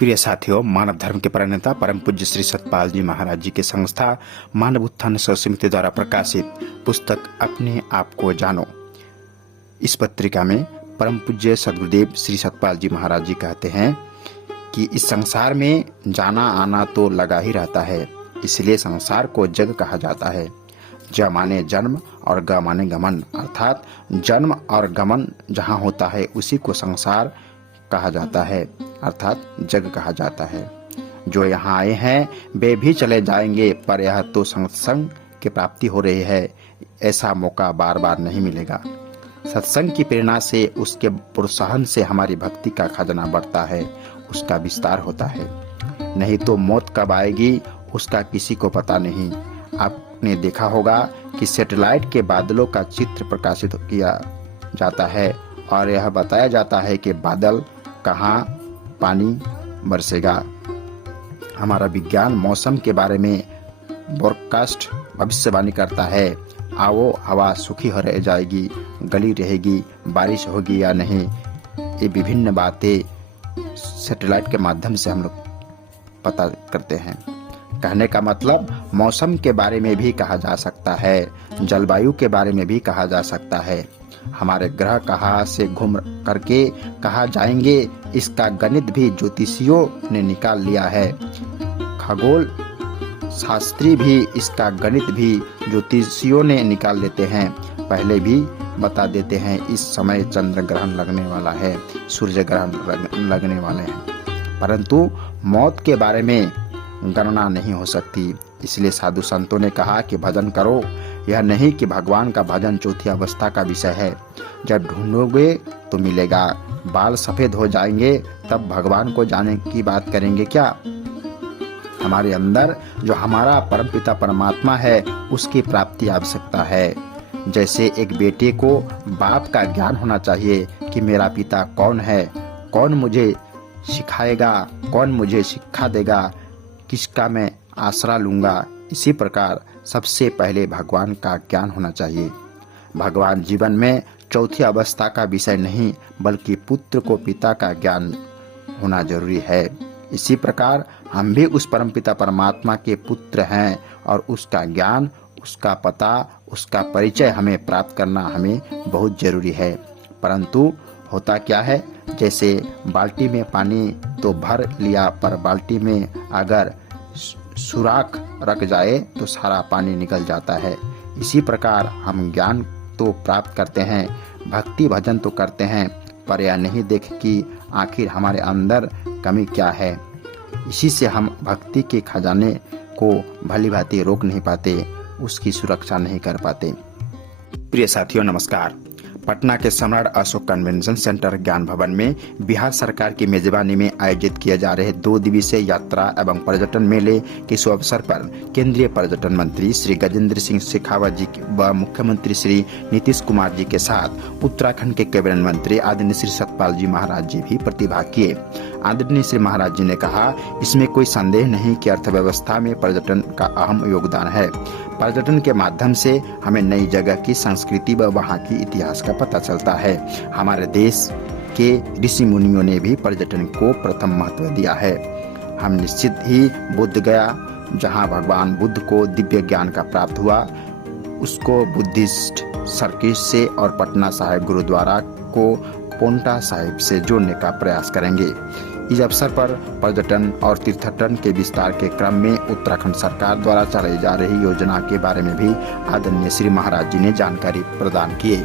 प्रिय साथियों, मानव धर्म के प्रणेता परम पूज्य श्री सतपाल जी महाराज जी के संस्था मानव उत्थान समिति द्वारा प्रकाशित पुस्तक अपने आप को जानो। इस पत्रिका में परम पूज्य सदगुरुदेव श्री सतपाल जी महाराज जी कहते हैं कि इस संसार में जाना आना तो लगा ही रहता है, इसलिए संसार को जग कहा जाता है। ज माने जन्म और ग माने गमन, अर्थात जन्म और गमन जहाँ होता है उसी को संसार कहा जाता है, अर्थात जग कहा जाता है। जो यहाँ आए हैं वे भी चले जाएंगे, पर यह तो सत्संग की प्राप्ति हो रही है, ऐसा मौका बार बार नहीं मिलेगा। सत्संग की प्रेरणा से, उसके प्रोत्साहन से हमारी भक्ति का खजाना बढ़ता है, उसका विस्तार होता है। नहीं तो मौत कब आएगी उसका किसी को पता नहीं। आपने देखा होगा कि सैटेलाइट के बादलों का चित्र प्रकाशित किया जाता है और यह बताया जाता है कि बादल कहाँ पानी बरसेगा। हमारा विज्ञान मौसम के बारे में ब्रॉडकास्ट भविष्यवाणी करता है। आओ हवा सूखी हो रह जाएगी, गली रहेगी, बारिश होगी या नहीं, ये विभिन्न बातें सैटेलाइट के माध्यम से हम लोग पता करते हैं। कहने का मतलब मौसम के बारे में भी कहा जा सकता है, जलवायु के बारे में भी कहा जा सकता है। हमारे ग्रह कहाँ से घूम करके कहाँ जाएंगे इसका गणित भी ज्योतिषियों ने निकाल लिया है। खगोल शास्त्री भी इसका गणित भी ज्योतिषियों ने निकाल लेते हैं, पहले भी बता देते हैं इस समय चंद्र ग्रहण लगने वाला है, सूर्य ग्रहण लगने वाले हैं। परंतु मौत के बारे में गणना नहीं हो सकती। इसलिए साधु संतों ने कहा कि भजन करो, यह नहीं कि भगवान का भजन चौथी अवस्था का विषय है। जब ढूंढोगे तो मिलेगा, बाल सफेद हो जाएंगे तब भगवान को जाने की बात करेंगे क्या। हमारे अंदर जो हमारा परमपिता परमात्मा है उसकी प्राप्ति आवश्यकता है। जैसे एक बेटे को बाप का ज्ञान होना चाहिए कि मेरा पिता कौन है, कौन मुझे सिखाएगा, कौन मुझे शिक्षा देगा, किसका मैं आसरा लूंगा। इसी प्रकार सबसे पहले भगवान का ज्ञान होना चाहिए। भगवान जीवन में चौथी अवस्था का विषय नहीं, बल्कि पुत्र को पिता का ज्ञान होना जरूरी है। इसी प्रकार हम भी उस परमपिता परमात्मा के पुत्र हैं और उसका ज्ञान, उसका पता, उसका परिचय हमें प्राप्त करना हमें बहुत जरूरी है। परंतु होता क्या है, जैसे बाल्टी में पानी तो भर लिया, पर बाल्टी में अगर सुराख रख जाए तो सारा पानी निकल जाता है। इसी प्रकार हम ज्ञान तो प्राप्त करते हैं, भक्ति भजन तो करते हैं, पर यह नहीं देख कि आखिर हमारे अंदर कमी क्या है। इसी से हम भक्ति के खजाने को भली भांति रोक नहीं पाते, उसकी सुरक्षा नहीं कर पाते। प्रिय साथियों, नमस्कार। पटना के सम्राट अशोक कन्वेंशन सेंटर ज्ञान भवन में बिहार सरकार की मेजबानी में आयोजित किए जा रहे 2 दिवसीय यात्रा एवं पर्यटन मेले के शुभ अवसर पर केंद्रीय पर्यटन मंत्री श्री गजेंद्र सिंह शेखावत जी व मुख्यमंत्री श्री नीतीश कुमार जी के साथ उत्तराखंड के कैबिनेट मंत्री आदरणीय श्री सतपाल जी महाराज जी भी प्रतिभाग किए। आदरणीय श्री महाराज जी ने कहा, इसमें कोई संदेह नहीं कि अर्थव्यवस्था में पर्यटन का अहम योगदान है। पर्यटन के माध्यम से हमें नई जगह की संस्कृति व वहाँ की इतिहास का पता चलता है। हमारे देश के ऋषि मुनियों ने भी पर्यटन को प्रथम महत्व दिया है। हम निश्चित ही बोध गया, जहाँ भगवान बुद्ध को दिव्य ज्ञान का प्राप्त हुआ, उसको बुद्धिस्ट सर्किट से और पटना साहिब गुरुद्वारा को पोंटा साहिब से जोड़ने का प्रयास करेंगे। इस अवसर पर पर्यटन और तीर्थटन के विस्तार के क्रम में उत्तराखंड सरकार द्वारा चलाई जा रही योजना के बारे में भी आदरणीय श्री महाराज जी ने जानकारी प्रदान किए।